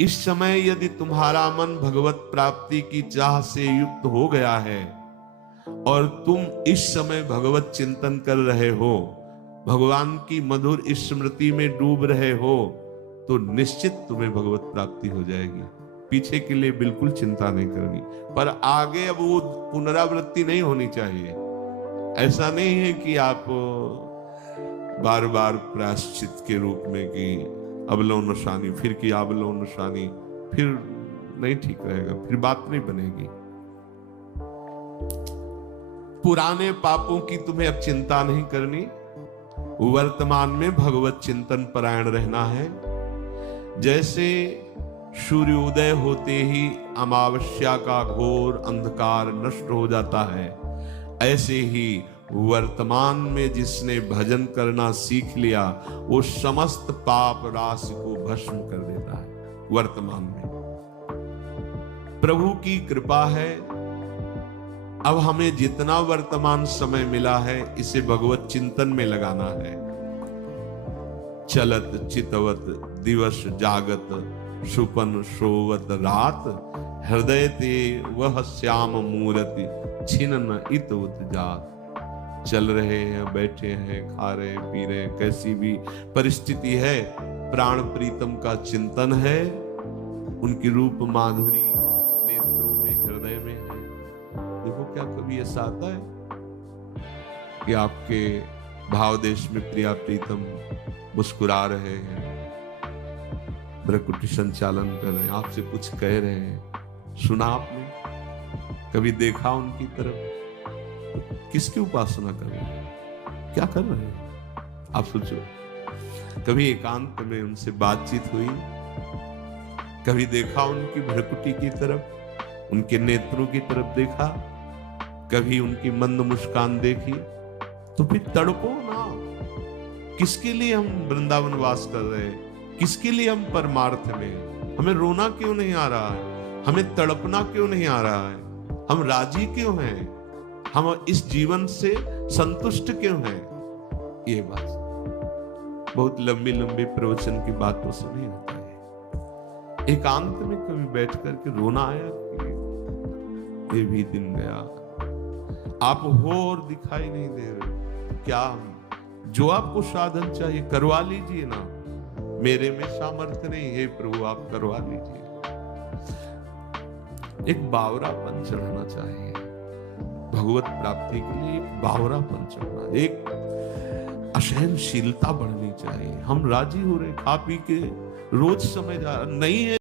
इस समय यदि तुम्हारा मन भगवत प्राप्ति की चाह से युक्त हो गया है और तुम इस समय भगवत चिंतन कर रहे हो, भगवान की मधुर स्मृति में डूब रहे हो, तो निश्चित तुम्हें भगवत प्राप्ति हो जाएगी। पीछे के लिए बिल्कुल चिंता नहीं करनी, पर आगे अब वो पुनरावृत्ति नहीं होनी चाहिए। ऐसा नहीं है कि आप बार बार प्रायश्चित के रूप में कि अवलोन नशानी, फिर की अवलोन नशानी, फिर नहीं ठीक रहेगा, फिर बात नहीं बनेगी। पुराने पापों की तुम्हें अब चिंता नहीं करनी, वर्तमान में भगवत चिंतन परायण रहना है। जैसे सूर्योदय होते ही अमावस्या का घोर अंधकार नष्ट हो जाता है, ऐसे ही वर्तमान में जिसने भजन करना सीख लिया वो समस्त पाप राशि को भस्म कर देता है। वर्तमान में प्रभु की कृपा है। अब हमें जितना वर्तमान समय मिला है इसे भगवत चिंतन में लगाना है। चलत चितवत दिवस जागत सुपन सोवत रात, हृदय ते वह श्याम मूर्ति छिन्न इत उत जात। चल रहे हैं, बैठे हैं, खा रहे पी रहे, कैसी भी परिस्थिति है, प्राण प्रीतम का चिंतन है, उनकी रूप माधुरी नेत्रों में हृदय में है। देखो क्या कभी ऐसा आता है कि आपके भाव देश में प्रिया प्रीतम मुस्कुरा रहे हैं, भ्रकुटी संचालन कर रहे हैं, आपसे कुछ कह रहे हैं, सुना आपने? कभी देखा उनकी तरफ? किसकी उपासना कर रहे हैं, क्या कर रहे हैं? आप सोचो। कभी एकांत में उनसे बातचीत हुई, कभी देखा उनकी भ्रकुटी की तरफ, उनके नेत्रों की तरफ देखा, कभी उनकी मंद मुस्कान देखी? तो फिर तड़पो ना। किसके लिए हम वृंदावन वास कर रहे हैं? किसके लिए हम परमार्थ में? हमें रोना क्यों नहीं आ रहा है? हमें तड़पना क्यों नहीं आ रहा है? हम राजी क्यों हैं? हम इस जीवन से संतुष्ट क्यों हैं? ये बात बहुत लंबी लंबी प्रवचन की बातों से नहीं होता है। एकांत में कभी बैठ करके रोना आया कि ये भी दिन गया, आप हो और दिखाई नहीं दे रहे। क्या जो आपको साधन चाहिए करवा लीजिए ना, मेरे में सामर्थ्य नहीं है प्रभु, आप करवा लीजिए। एक बावरापन चढ़ना चाहिए भगवत प्राप्ति के लिए, एक बावरापन चढ़ना, एक असहनशीलता बढ़नी चाहिए। हम राजी हो रहे खा पी के रोज समय जा नहीं है।